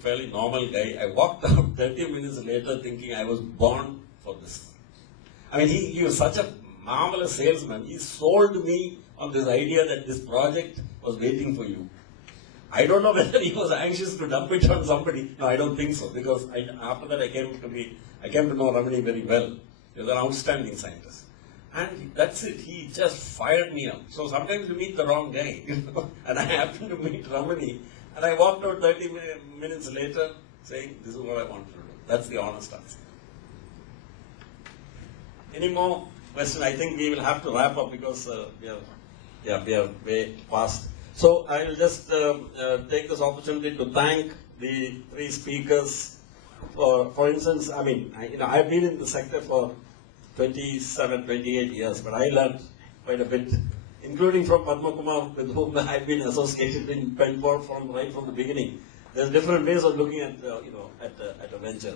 Fairly normal guy. I walked out 30 minutes later thinking I was born for this. I mean, he was such a marvelous salesman. He sold me on this idea that this project was waiting for you. I don't know whether he was anxious to dump it on somebody. No, I don't think so, because after that I came to know Ramani very well. He was an outstanding scientist. And that's it, he just fired me up. So sometimes you meet the wrong guy, and I happened to meet Ramani, and I walked out 30 minutes later saying, this is what I wanted to do. That's the honest answer. Any more questions? I think we will have to wrap up because we are way past. So I will just take this opportunity to thank the three speakers. For instance, I mean, I've been in the sector for 27, 28 years, but I learned quite a bit, including from Padma Kumar, with whom I've been associated in Penport right from the beginning. There's different ways of looking at, at a venture.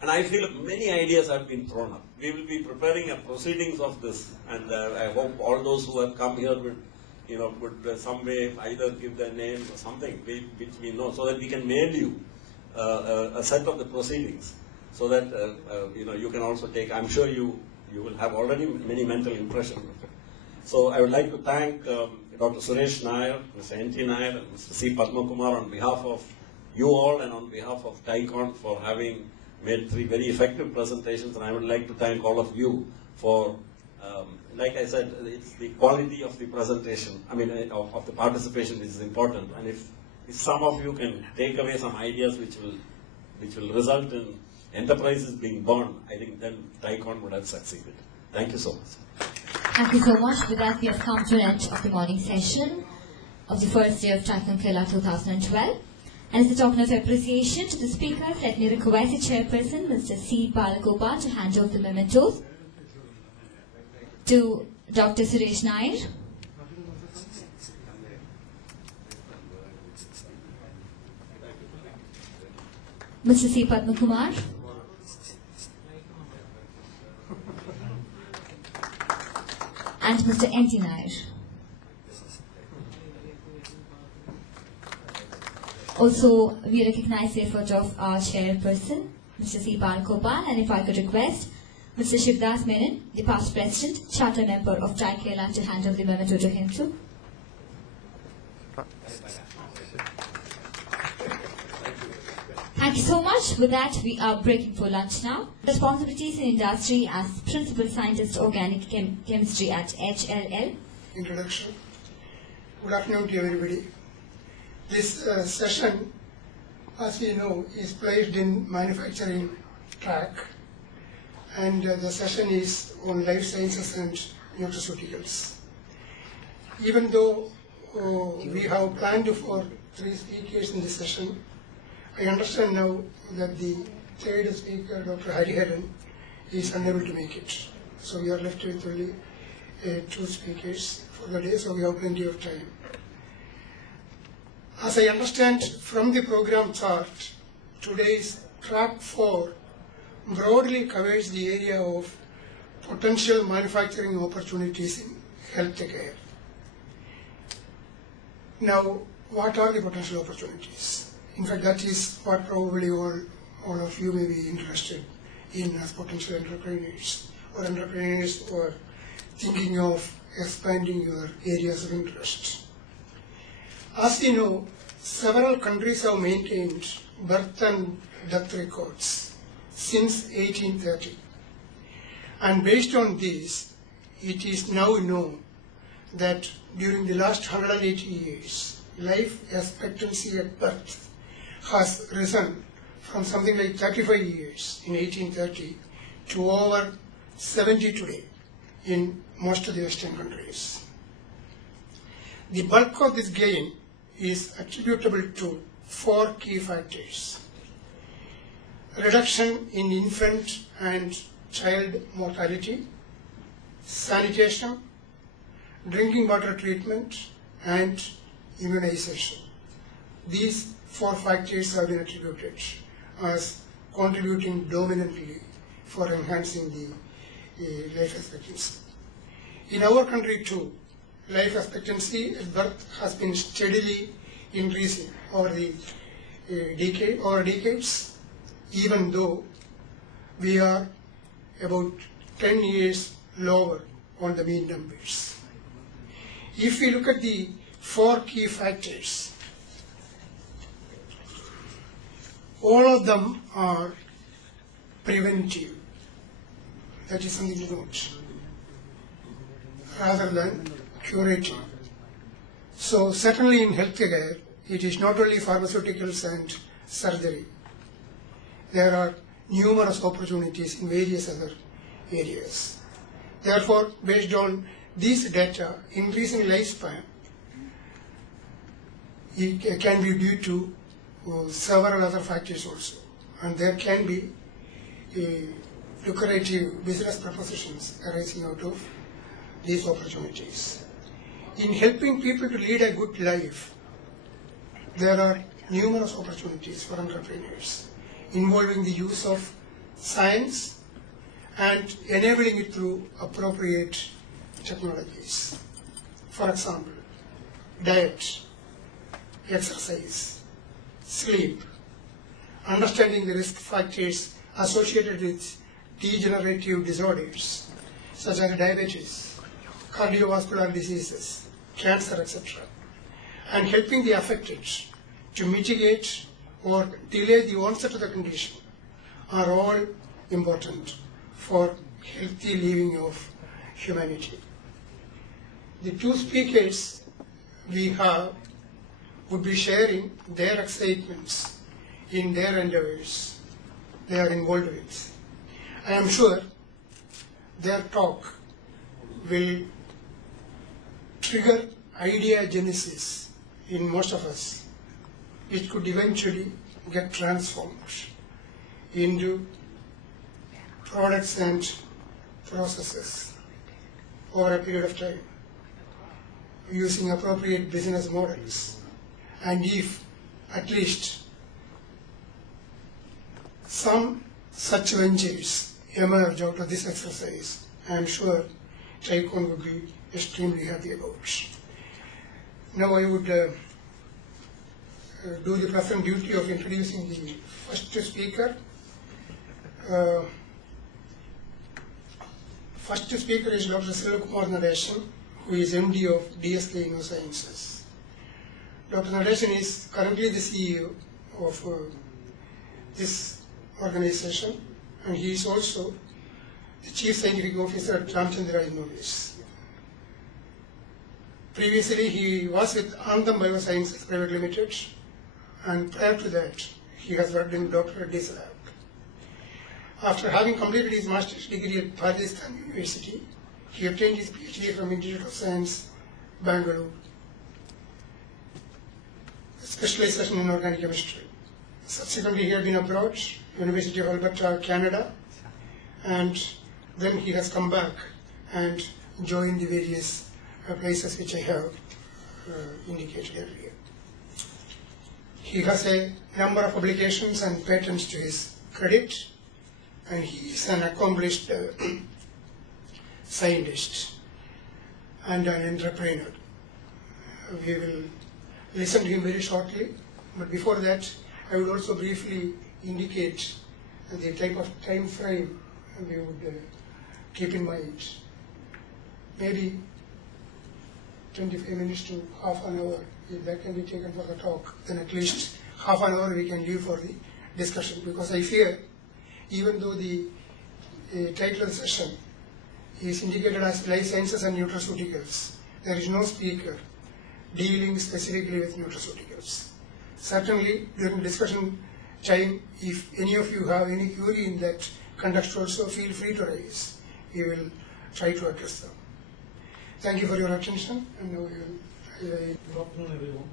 And I feel many ideas have been thrown up. We will be preparing a proceedings of this, and I hope all those who have come here would some way either give their name or something which we know, so that we can mail you a set of the proceedings, so that you can also take. I'm sure you will have already many mental impressions of it. So I would like to thank Dr. Suresh Nair, Mr. N.T. Nair, and Mr. C. Padma Kumar on behalf of you all and on behalf of TICON for having made three very effective presentations. And I would like to thank all of you for, like I said, it's the quality of the presentation, of the participation which is important. And if some of you can take away some ideas which will result in enterprises being born, I think then TICON would have succeeded. Thank you so much. Thank you so much. With that, we have come to an end of the morning session of the first day of TICON Kerala 2012. And as a token of appreciation to the speakers, let me request the chairperson, Mr. C. Palagopal, to hand over the mementos to Dr. Suresh Nair, Mr. C. Padma Kumar, and Mr. N.T. Nair. Also, we recognize the effort of our chairperson, Mr. C. Palagopal, and if I could request Mr. Shivdas Menon, the past president, charter member of TI Kerala, to hand over the memento to him too. Thank you so much. With that, we are breaking for lunch now. Responsibilities in industry as Principal Scientist Organic Chemistry at HLL. Introduction. Good afternoon to everybody. This session, as we know, is placed in manufacturing track, and the session is on life sciences and nutraceuticals. Even though we have planned for 3 speakers in this session, I understand now that the third speaker, Dr. Hariharan, is unable to make it. So we are left with only 2 speakers for the day, so we have plenty of time. As I understand from the program chart, today's track 4 broadly covers the area of potential manufacturing opportunities in healthcare. Now, what are the potential opportunities? In fact, that is what probably all of you may be interested in as potential entrepreneurs, or entrepreneurs who are thinking of expanding your areas of interest. As you know, several countries have maintained birth and death records since 1830. And based on this, it is now known that during the last 180 years, life expectancy at birth has risen from something like 35 years in 1830 to over 70 today in most of the Western countries. The bulk of this gain is attributable to 4 key factors: reduction in infant and child mortality, sanitation, drinking water treatment, and immunization. These 4 factors have been attributed as contributing dominantly for enhancing the life expectancy. In our country too, life expectancy at birth has been steadily increasing over the a decade or decades, even though we are about 10 years lower on the mean numbers. If we look at the 4 key factors, all of them are preventive. That is something to note, rather than curative. So certainly in healthcare, it is not only pharmaceuticals and surgery. There are numerous opportunities in various other areas. Therefore, based on these data, increasing lifespan it can be due to several other factors also, and there can be lucrative business propositions arising out of these opportunities. In helping people to lead a good life, there are numerous opportunities for entrepreneurs involving the use of science and enabling it through appropriate technologies. For example, diet, exercise, sleep, understanding the risk factors associated with degenerative disorders such as diabetes, cardiovascular diseases, cancer, etc., and helping the affected to mitigate or delay the onset of the condition are all important for healthy living of humanity. The 2 speakers we have would be sharing their excitements in their endeavors they are involved with. I am sure their talk will trigger idea genesis in most of us, which could eventually get transformed into products and processes over a period of time using appropriate business models. And if at least some such ventures emerge out of this exercise, I am sure Tycoon would be extremely happy about. Now I would do the pleasant duty of introducing the first speaker. First speaker is Dr. Selvakumar Nadesan, who is MD of DSK Innosciences. Dr. Nadesan is currently the CEO of this organization, and he is also the Chief Scientific Officer at Ramchandra Innovations. Previously, he was with Anandam Biosciences Private Limited, and prior to that, he has worked in Dr. Reddy's lab. After having completed his master's degree at Pakistan University, he obtained his PhD from Institute of Science, Bangalore, specialization in organic chemistry. Subsequently, he had been abroad, University of Alberta, Canada, and then he has come back and joined the various places which I have indicated earlier. He has a number of publications and patents to his credit, and he is an accomplished scientist and an entrepreneur. We will listen to him very shortly, but before that, I would also briefly indicate the type of time frame we would keep in mind. Maybe 25 minutes to half an hour, if that can be taken for the talk, then at least half an hour we can leave for the discussion, because I fear, even though the title of the session is indicated as Life Sciences and Nutraceuticals, there is no speaker dealing specifically with nutraceuticals. Certainly, during discussion time, if any of you have any query in that context also, feel free to raise. We will try to address them. Thank you for your attention, and now we will. Good afternoon, everyone.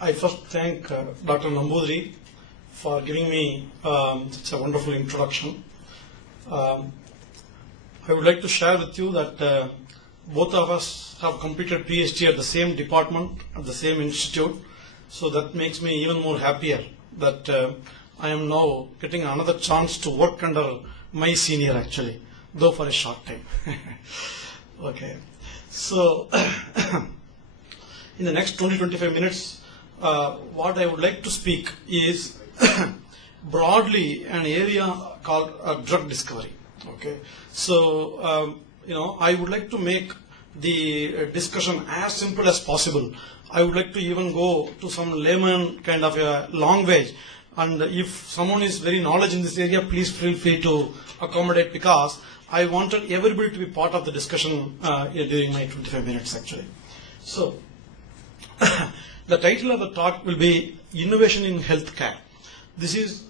I first thank Dr. Nambudri for giving me such a wonderful introduction. I would like to share with you that both of us have completed PhD at the same department, at the same institute, so that makes me even more happier that I am now getting another chance to work under my senior, actually, though for a short time. Okay, so in the next 20-25 minutes, what I would like to speak is broadly an area called drug discovery. Okay, so I would like to make the discussion as simple as possible. I would like to even go to some layman kind of a language, and if someone is very knowledgeable in this area, please feel free to accommodate, because I wanted everybody to be part of the discussion during my 25 minutes actually. So the title of the talk will be Innovation in Healthcare. This is,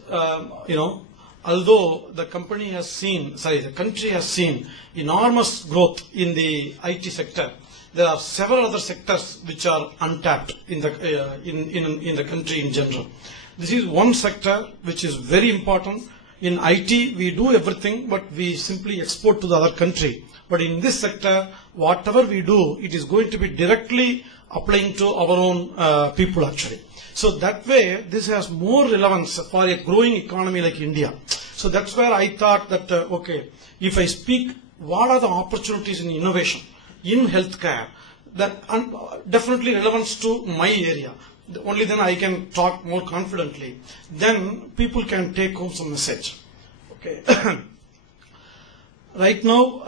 although the country has seen enormous growth in the IT sector, there are several other sectors which are untapped in the country in general. This is one sector which is very important. In IT, we do everything, but we simply export to the other country. But in this sector, whatever we do, it is going to be directly applying to our own people actually. So that way, this has more relevance for a growing economy like India. So that's where I thought that, if I speak, what are the opportunities in innovation in healthcare, that definitely relevance to my area. Only then I can talk more confidently. Then people can take home some message. Okay. Right now,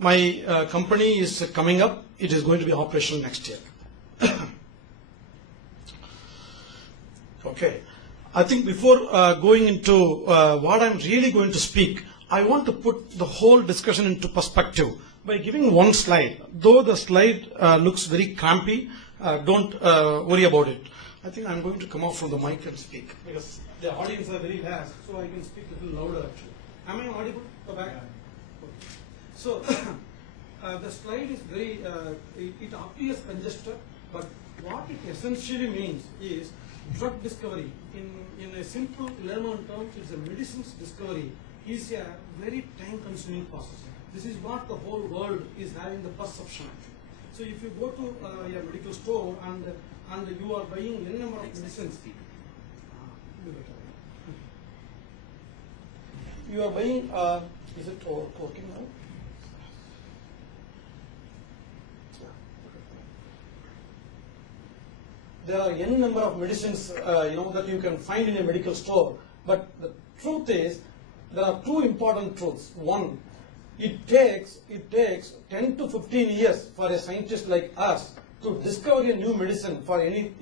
my company is coming up. It is going to be operational next year. Okay. I think before going into what I'm really going to speak, I want to put the whole discussion into perspective by giving one slide. Though the slide looks very crampy, don't worry about it. I think I'm going to come off from the mic and speak, because the audience are very vast, so I can speak a little louder actually. Am I audible? Go back. Okay. So the slide is very, it appears congested, but what it essentially means is drug discovery. In a simple layman terms, it's a medicines discovery is a very time-consuming process. This is what the whole world is having the perception. So if you go to a medical store and you are buying n number of medicines, you are buying. Is it working now? There are n number of medicines, that you can find in a medical store. But the truth is, there are two important truths. One, it takes 10 to 15 years for a scientist like us to discover a new medicine for any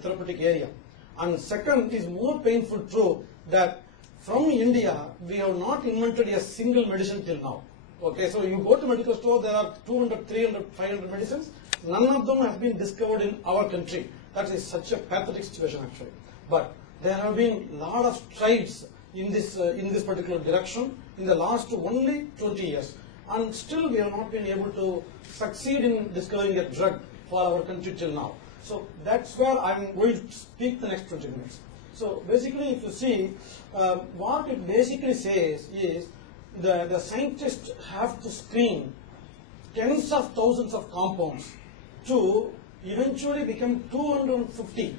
therapeutic area. And second is more painful truth that from India, we have not invented a single medicine till now. Okay, so you go to medical store, there are 200, 300, 500 medicines. None of them have been discovered in our country. That is such a pathetic situation actually. But there have been a lot of strides in this particular direction in the last only 20 years. And still we have not been able to succeed in discovering a drug for our country till now. So that's where I'm going to speak the next 20 minutes. So basically, if you see, what it basically says is the scientists have to screen tens of thousands of compounds to eventually become 250,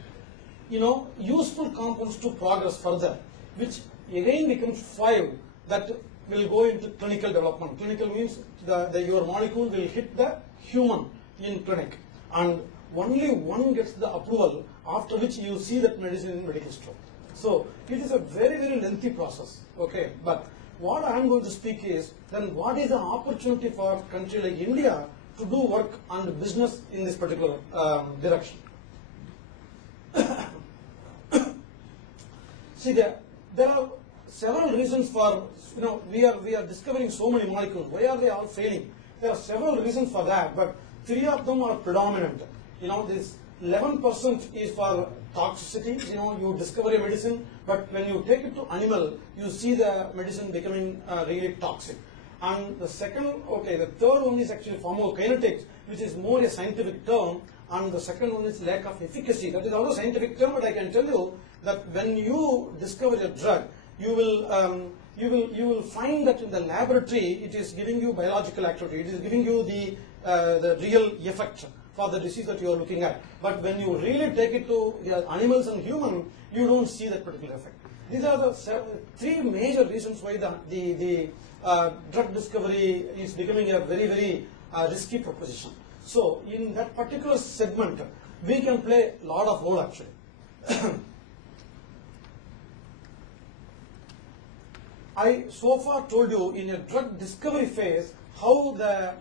useful compounds to progress further, which again becomes 5 that will go into clinical development. Clinical means your molecule will hit the human in clinic, and only one gets the approval, after which you see that medicine in medical store. So it is a very, very lengthy process. Okay, but what I am going to speak is then what is the opportunity for a country like India to do work and business in this particular direction. See, there are several reasons for, we are discovering so many molecules. Why are they all failing? There are several reasons for that, but 3 of them are predominant. This 11% is for toxicity. You discover a medicine, but when you take it to animal, you see the medicine becoming really toxic. And the third one is actually pharmacokinetics, which is more a scientific term, and the second one is lack of efficacy. That is also a scientific term, but I can tell you that when you discover a drug, you will find that in the laboratory it is giving you biological activity. It is giving you the real effect for the disease that you are looking at. But when you really take it to the animals and human, you don't see that particular effect. These are the 3 major reasons why the drug discovery is becoming a very, very risky proposition. So in that particular segment, we can play a lot of role actually. I so far told you in a drug discovery phase how the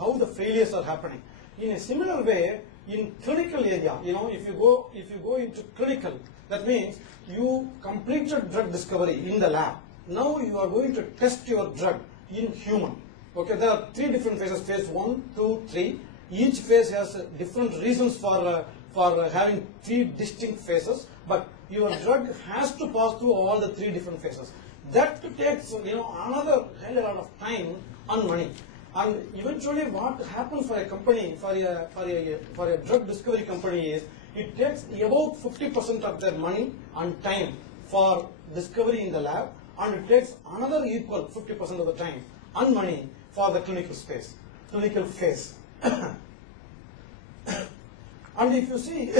how the failures are happening. In a similar way, in clinical area, if you go into clinical, that means you completed drug discovery in the lab. Now you are going to test your drug in human. Okay, there are 3 different phases: phase 1, 2, 3. Each phase has different reasons for having 3 distinct phases, but your drug has to pass through all the 3 different phases. That takes another hell lot of time and money. And eventually, what happens for a company, for a drug discovery company, is it takes about 50% of their money and time for discovery in the lab, and it takes another equal 50% of the time and money for the clinical phase. And if you see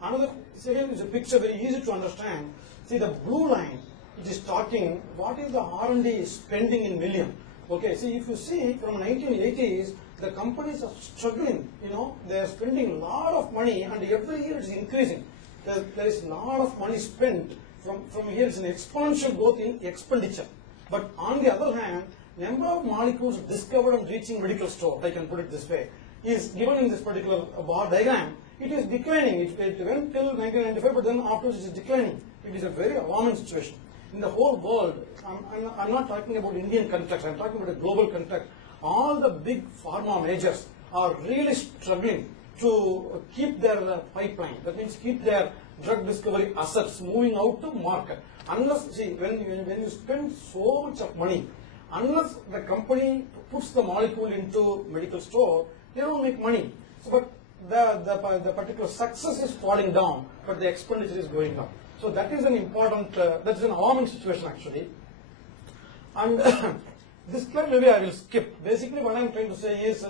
another, second is a picture very easy to understand. See the blue line, it is talking what is the R&D spending in million. Okay, see if you see from 1980s, the companies are struggling. They are spending a lot of money, and every year it is increasing. There is a lot of money spent. From here, it's an exponential growth in expenditure. But on the other hand, number of molecules discovered and reaching medical store, I can put it this way, is given in this particular bar diagram. It is declining. It went till 1995, but then afterwards it is declining. It is a very alarming situation. In the whole world, I'm not talking about Indian context, I'm talking about a global context. All the big pharma majors are really struggling to keep their pipeline. That means keep their drug discovery assets moving out to market. Unless, see, when you spend so much of money, unless the company puts the molecule into medical store, they don't make money. So, but the particular success is falling down, but the expenditure is going up. So that is an important, that is an alarming situation actually. And this slide maybe I will skip. Basically what I am trying to say is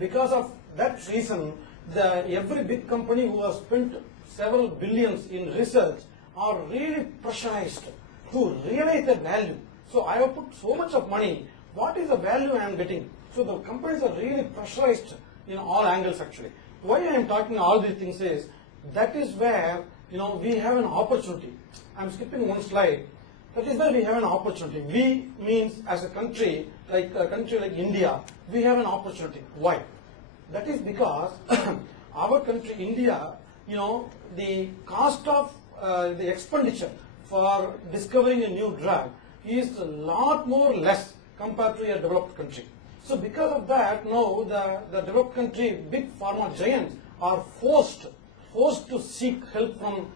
because of that reason, every big company who has spent several billions in research are really pressurized to realize the value. So I have put so much of money, what is the value I am getting? So the companies are really pressurized in all angles actually. Why I am talking all these things is, that is where we have an opportunity. I am skipping one slide. That is where we have an opportunity. We means as a country like India, we have an opportunity. Why? That is because our country, India, the cost of the expenditure for discovering a new drug is a lot more less compared to a developed country. So because of that, now the developed country, big pharma giants are forced to seek help from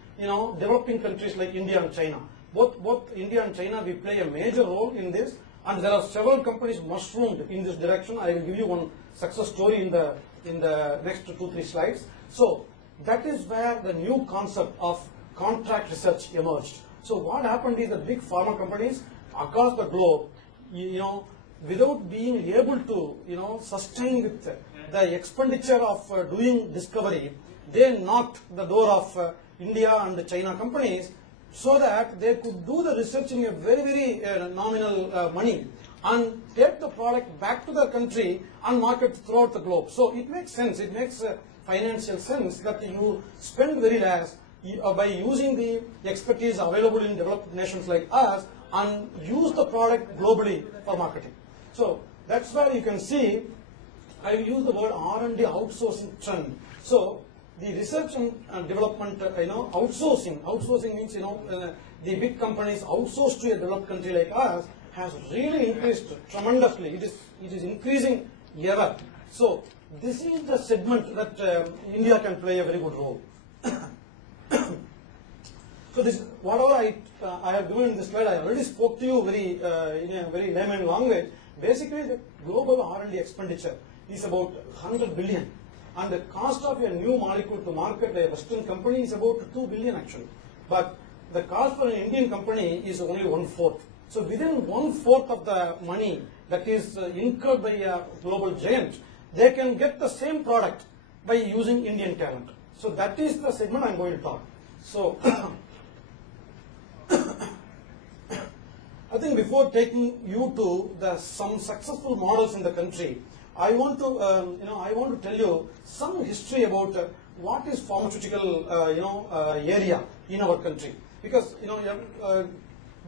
developing countries like India and China. Both India and China, we play a major role in this, and there are several companies mushroomed in this direction. I will give you one success story in the next 2-3 slides. So that is where the new concept of contract research emerged. So what happened is that big pharma companies across the globe, without being able to sustain with the expenditure of doing discovery, they knocked the door of India and the China companies so that they could do the research in a very, very nominal money and take the product back to their country and market throughout the globe. So it makes sense, it makes financial sense that you spend very less by using the expertise available in developed nations like us and use the product globally for marketing. So that's where you can see, I use the word R&D outsourcing trend. So the research and development, outsourcing means, the big companies outsource to a developed country like us has really increased tremendously. It is increasing ever. So this is the segment that India can play a very good role. So this, whatever I have given in this slide, I already spoke to you in a very layman language. Basically, the global R&D expenditure is about 100 billion. And the cost of a new molecule to market a Western company is about 2 billion actually. But the cost for an Indian company is only 1/4. So within 1/4 of the money that is incurred by a global giant, they can get the same product by using Indian talent. So that is the segment I am going to talk. So I think before taking you to some successful models in the country, I want to, I want to tell you some history about what is pharmaceutical, area in our country. Because,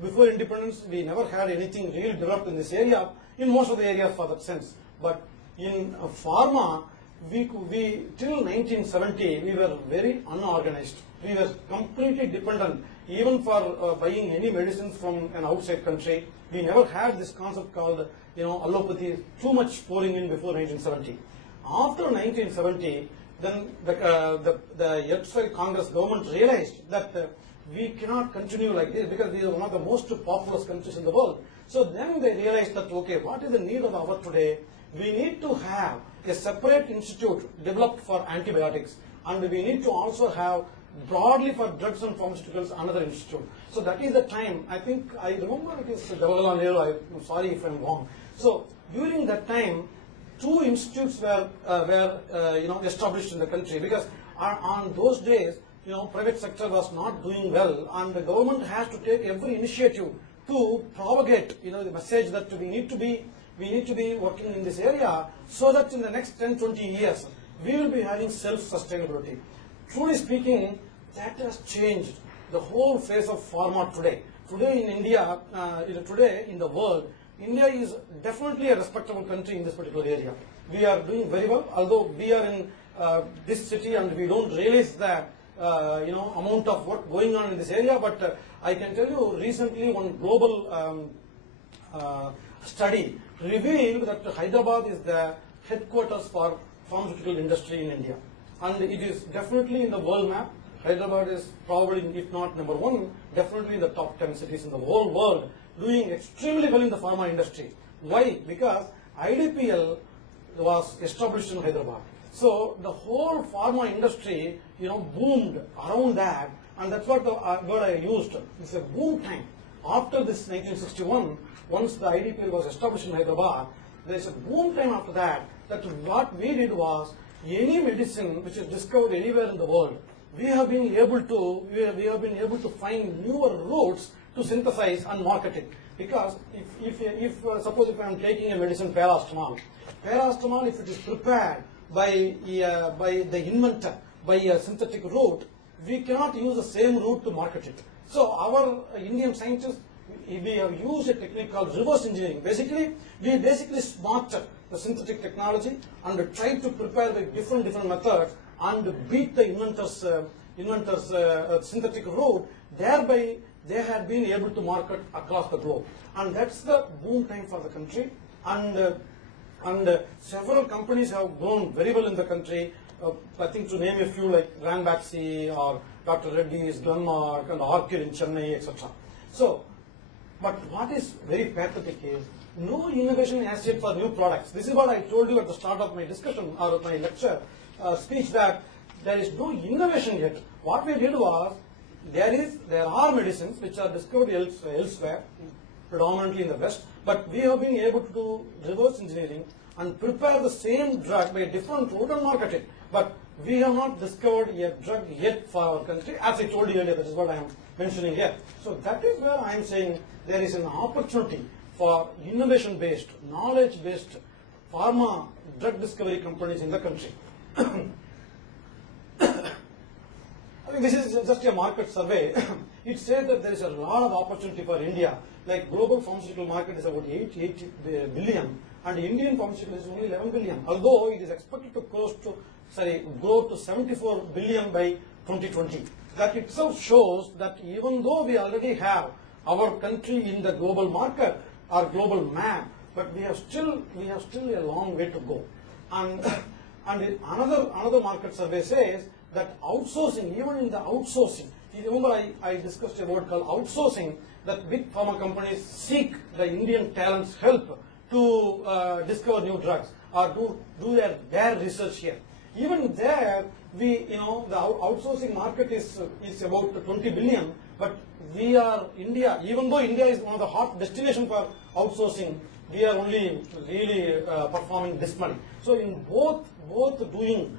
before independence, we never had anything really developed in this area, in most of the areas for that sense. But in pharma, we till 1970, we were very unorganized. We were completely dependent, even for buying any medicines from an outside country. We never had this concept called, allopathy, too much pouring in before 1970. After 1970, then the erstwhile Congress government realized that we cannot continue like this because we are one of the most populous countries in the world. So then they realized that, okay, what is the need of the hour today? We need to have a separate institute developed for antibiotics, and we need to also have broadly for drugs and pharmaceuticals another institute. So that is the time, I think, I remember it is Jawaharlal Nehru, I'm sorry if I'm wrong. So during that time, two institutes were established in the country, because on those days, private sector was not doing well, and the government has to take every initiative to propagate, the message that we need to be working in this area, so that in the next 10-20 years, we will be having self-sustainability. Truly speaking, that has changed the whole face of pharma today. Today in India, today in the world, India is definitely a respectable country in this particular area. We are doing very well, although we are in this city and we don't realize that amount of work going on in this area. But I can tell you, recently one global study revealed that Hyderabad is the headquarters for pharmaceutical industry in India, and it is definitely in the world map. Hyderabad is probably, if not number one, definitely in the top 10 cities in the whole world, doing extremely well in the pharma industry. Why? Because IDPL was established in Hyderabad. So the whole pharma industry, boomed around that, and that's what the word I used. It's a boom time. After this 1961, once the IDPL was established in Hyderabad, there's a boom time after that. That what we did was, any medicine which is discovered anywhere in the world, we have been able to find newer routes to synthesize and market it. Because if suppose if I am taking a medicine paracetamol, if it is prepared by the inventor, by a synthetic route, we cannot use the same route to market it. So our Indian scientists, we have used a technique called reverse engineering. We basically smarted the synthetic technology and tried to prepare with different methods and beat the inventor's synthetic route. Thereby, they had been able to market across the globe, and that's the boom time for the country. And several companies have grown very well in the country. I think to name a few, like Ranbaxy or Dr. Reddy's, Glenmark, and Orchid in Chennai, etc. So, but what is very pathetic is, no innovation as yet for new products. This is what I told you at the start of my discussion or my lecture speech, that there is no innovation yet. What we did was, there are medicines which are discovered elsewhere, predominantly in the West, but we have been able to do reverse engineering and prepare the same drug by a different route and market it. But we have not discovered a drug yet for our country. As I told you earlier, that is what I am mentioning here. So that is where I am saying there is an opportunity for innovation-based, knowledge-based pharma drug discovery companies in the country. I think this is just a market survey. It says that there is a lot of opportunity for India. Like global pharmaceutical market is about 80 billion, and Indian pharmaceutical is only 11 billion. Although it is expected to grow to 74 billion by 2020. That itself shows that even though we already have our country in the global market or global map, but we have still a long way to go. And another market survey says that outsourcing, even in the outsourcing, you remember I discussed a word called outsourcing, that big pharma companies seek the Indian talent's help to discover new drugs or do their research here. Even there, the outsourcing market is about 20 billion, but we are India, even though India is one of the hot destinations for outsourcing, we are only really performing dismally. So in both doing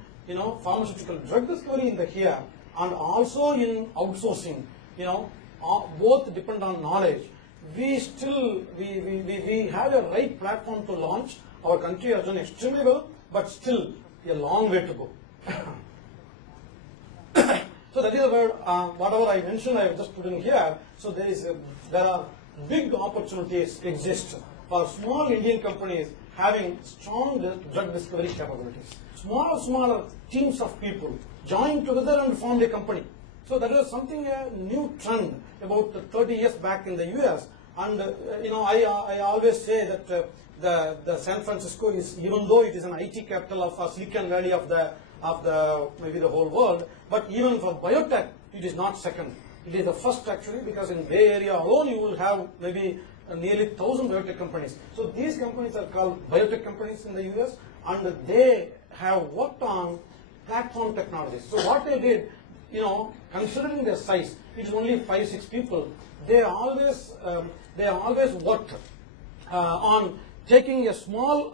pharmaceutical drug discovery in the here and also in outsourcing, both depend on knowledge. We have a right platform to launch our country has done extremely well, but still a long way to go. So that is where whatever I mentioned, I have just put in here. So there are big opportunities exist for small Indian companies having strong drug discovery capabilities. Smaller teams of people join together and form a company. So that is something, a new trend about 30 years back in the US. And I always say that the San Francisco is, even though it is an IT capital of Silicon Valley of the maybe the whole world, but even for biotech, it is not second. It is the first actually, because in Bay Area alone you will have maybe nearly 1,000 biotech companies. So these companies are called biotech companies in the US, and they have worked on platform technologies. So what they did, considering their size, it's only 5-6 people. They always worked on taking a small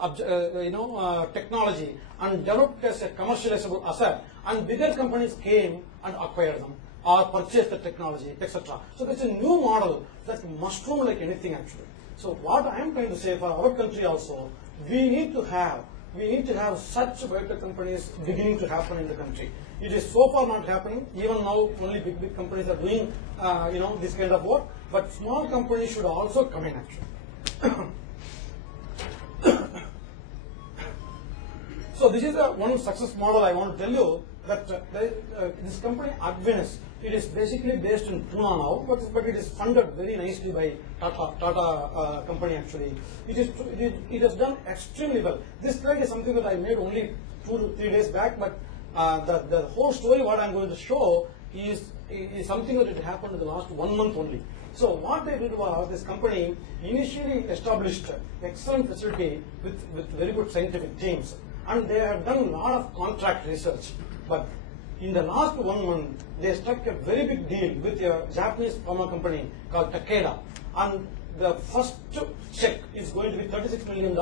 technology and developed as a commercializable asset, and bigger companies came and acquired them or purchased the technology, etc. So that's a new model that mushroom like anything actually. So what I am trying to say for our country also, we need to have such biotech companies beginning to happen in the country. It is so far not happening. Even now, only big companies are doing this kind of work. But small companies should also come in actually. So this is one success model I want to tell you, that this company Advenis, it is basically based in Pune now, but it is funded very nicely by Tata company actually. It has done extremely well. This slide is something that I made only 2 to 3 days back, but the whole story what I am going to show is something that it happened in the last 1 month only. So what they did was, this company initially established excellent facility with very good scientific teams, and they have done a lot of contract research. But in the last 1 month, they struck a very big deal with a Japanese pharma company called Takeda, and the first check is going to be $36 million,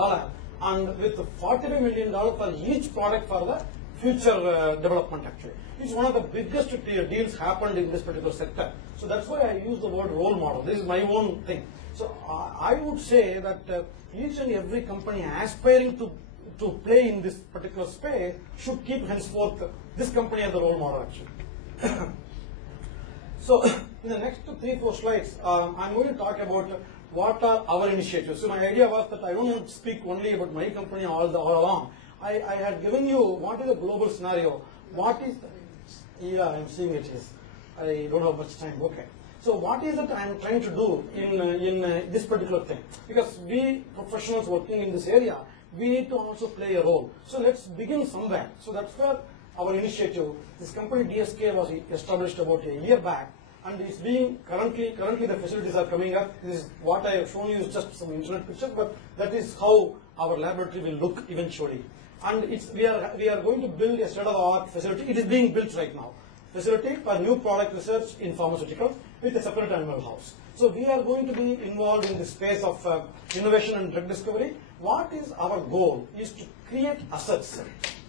and with $45 million for each product for the future development actually. It's one of the biggest deals happened in this particular sector. So that's why I use the word role model. This is my own thing. So I would say that each and every company aspiring to play in this particular space should keep henceforth this company as the role model actually. So in the next 3-4 slides, I'm going to talk about what are our initiatives. So my idea was that I don't want to speak only about my company all along. I had given you what is the global scenario, what is I'm seeing it is, I don't have much time, okay. So what is it I'm trying to do in this particular thing? Because we professionals working in this area, we need to also play a role. So let's begin somewhere. So that's where our initiative, this company DSK was established about a year back, and it's being currently the facilities are coming up. This is what I have shown you is just some internet pictures, but that is how our laboratory will look eventually. And we are going to build a state-of-the-art facility. It is being built right now. Facility for new product research in pharmaceuticals with a separate animal house. So we are going to be involved in the space of innovation and drug discovery. What is our goal is to create assets,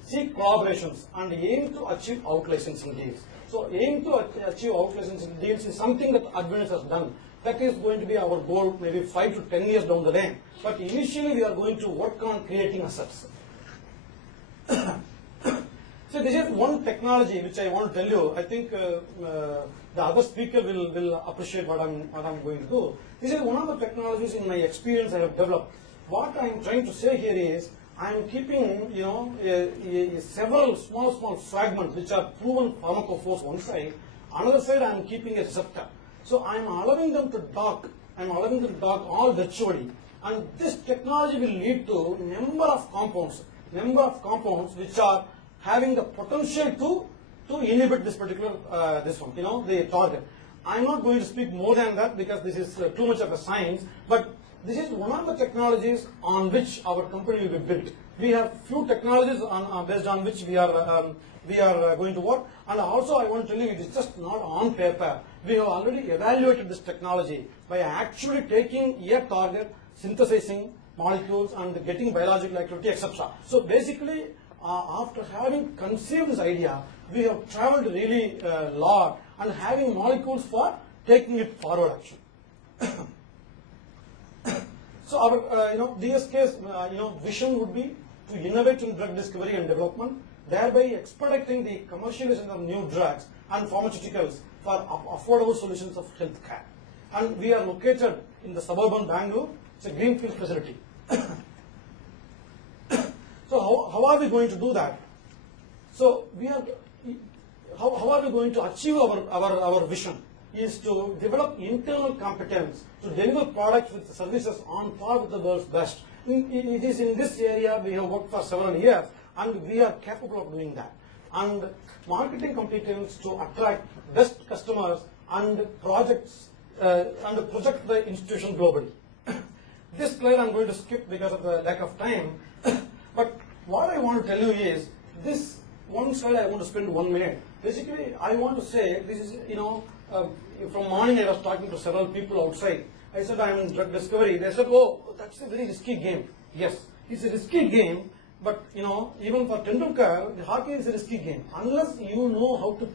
seek collaborations, and aim to achieve out-licensing deals. So aim to achieve out-licensing deals is something that Advenis has done. That is going to be our goal maybe 5 to 10 years down the line. But initially we are going to work on creating assets. So this is one technology which I want to tell you. I think the other speaker will appreciate what I'm going to do. This is one of the technologies in my experience I have developed. What I'm trying to say here is I'm keeping several small fragments which are proven pharmacophores one side. Another side I'm keeping a receptor. So I'm allowing them to dock. I'm allowing them to dock all virtually. And this technology will lead to number of compounds which are having the potential to inhibit this particular the target. I'm not going to speak more than that because this is too much of a science, but this is one of the technologies on which our company will be built. We have few technologies based on which we are going to work, and also I want to tell you it is just not on paper. We have already evaluated this technology by actually taking a target, synthesizing molecules and getting biological activity, etc. So basically, after having conceived this idea, we have traveled really a lot and having molecules for taking it forward actually. So our DSK's vision would be to innovate in drug discovery and development, thereby expediting the commercialization of new drugs and pharmaceuticals for affordable solutions of health care. And we are located in the suburban Bangalore. It's a greenfield facility. So how are we going to do that? So how are we going to achieve our vision? Is to develop internal competence to deliver products with services on par with the world's best. It is in this area we have worked for several years, and we are capable of doing that. And marketing competence to attract best customers and projects and project the institution globally. This slide I'm going to skip because of the lack of time. But what I want to tell you is this one slide I want to spend 1 minute. Basically, I want to say this is from morning I was talking to several people outside. I said I am in drug discovery. They said, oh, that's a very risky game. Yes, it's a risky game, but even for Tendulkar, the hockey is a risky game. Unless you know how to